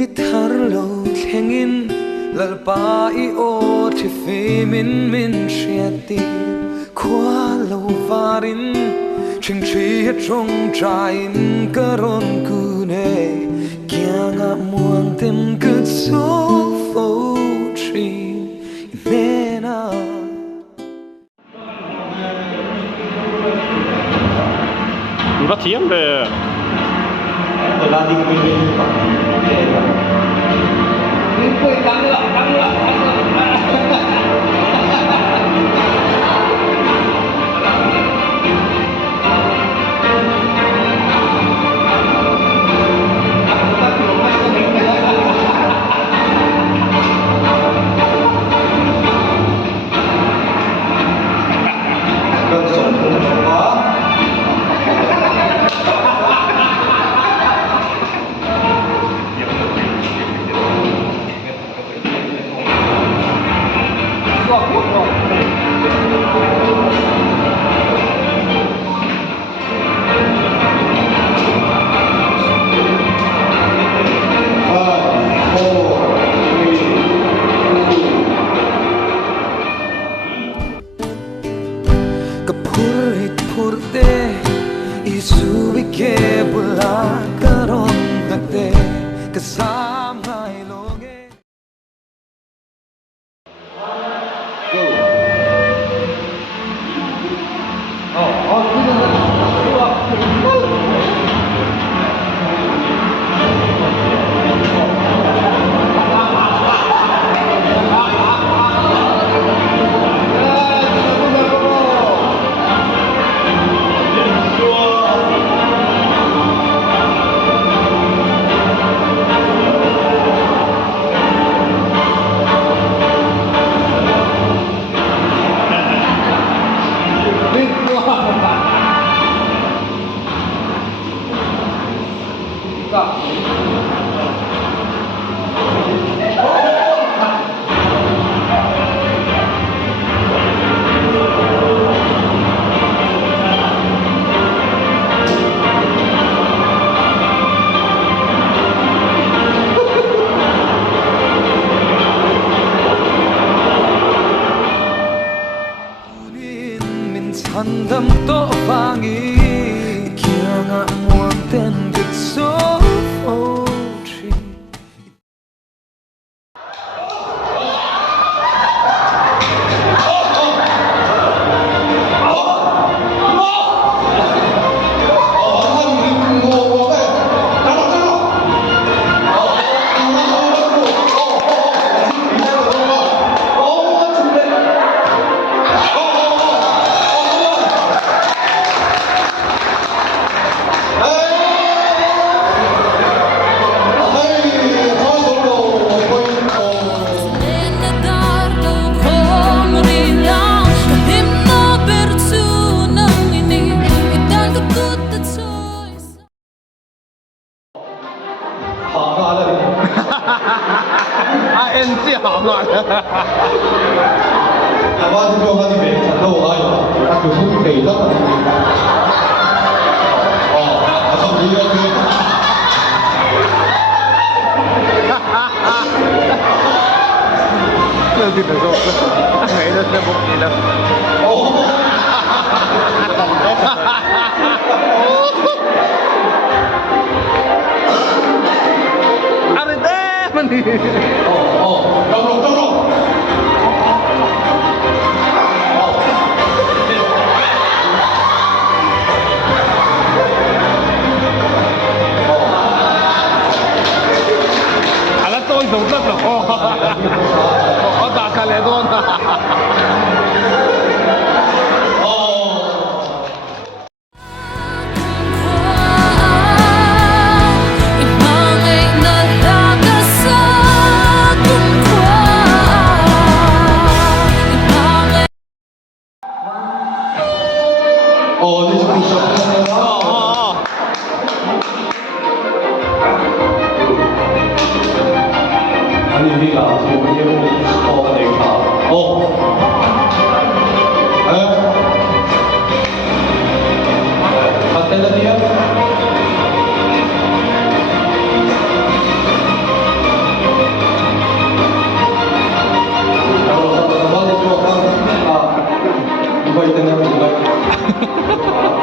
Nitharlo thengin lalpa I o thi fe min shiati khwa lo varin ching chi trong train karon ku ne kyanga muang tem good so fo chi mena 누가 뒤인데? Purte isubi ke bula karon nakte kasam hai loge Handam to vangi kyanga muang ten good so chi NG 好乱。台湾这个话题没讲到我有，就是北上的地方。哦，我上第一个可以。这是能够，没得这么比了。哦。张总。على طول زوجته قطع كاليدون 누가 있다냐, 누가.